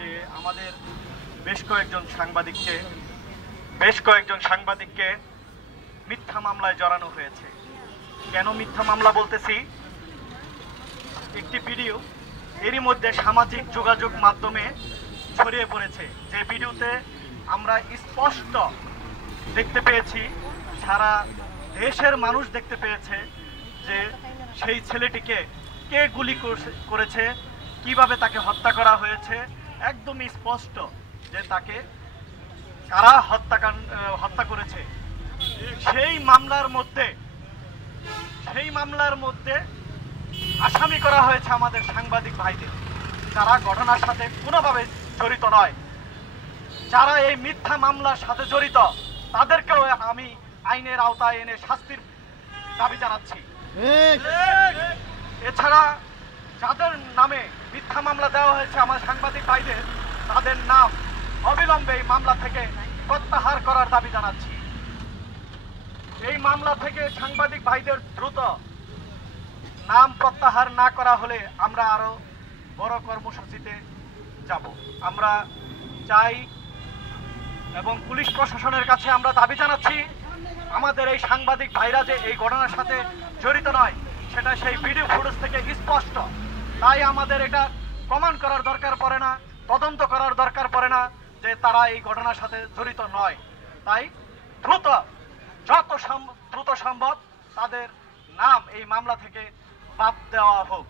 যে আমাদের বেশ কয়েকজন সাংবাদিককে মিথ্যা মামলায় জড়ানো হয়েছে। কেন মিথ্যা মামলা বলতেছি? একটি ভিডিও এরই মধ্যে সামাজিক যোগাযোগ মাধ্যমে ছড়িয়ে পড়েছে, যে ভিডিওতে আমরা স্পষ্ট দেখতে পেয়েছি, সারা দেশের মানুষ দেখতে পেয়েছে যে সেই ছেলেটিকে কে গুলি করেছে, কিভাবে তাকে হত্যা করা হয়েছে। একদমই স্পষ্ট যে তাকে কারা হত্যা করেছে। সেই মামলার মধ্যে আসামি করা হয়েছে আমাদের সাংবাদিক ভাইদের, যারা ঘটনার সাথে কোনোভাবে জড়িত নয়। যারা এই মিথ্যা মামলার সাথে জড়িত তাদেরকেও আমি আইনের আওতায় এনে শাস্তির দাবি জানাচ্ছি। এছাড়া যাদের নামে মিথ্যা মামলা দেওয়া হয়েছে আমার সাংবাদিক ভাইদের, তাদের নাম অবিলম্বে এই মামলা থেকে প্রত্যাহার করার দাবি জানাচ্ছি। এই মামলা থেকে সাংবাদিক ভাইদের দ্রুত নাম প্রত্যাহার না করা হলে আমরা আরো বড় কর্মসূচিতে যাব। আমরা চাই এবং পুলিশ প্রশাসনের কাছে আমরা দাবি জানাচ্ছি, আমাদের এই সাংবাদিক ভাইরা যে এই ঘটনার সাথে জড়িত নয় সেটা সেই ভিডিও ফুটেজ থেকে স্পষ্ট। তাই আমাদের এটা প্রমাণ করার দরকার পড়ে না, তদন্ত করার দরকার পড়ে না যে তারা এই ঘটনার সাথে জড়িত নয়। তাই যত দ্রুত সম্ভব তাদের নাম এই মামলা থেকে বাদ দেওয়া হোক।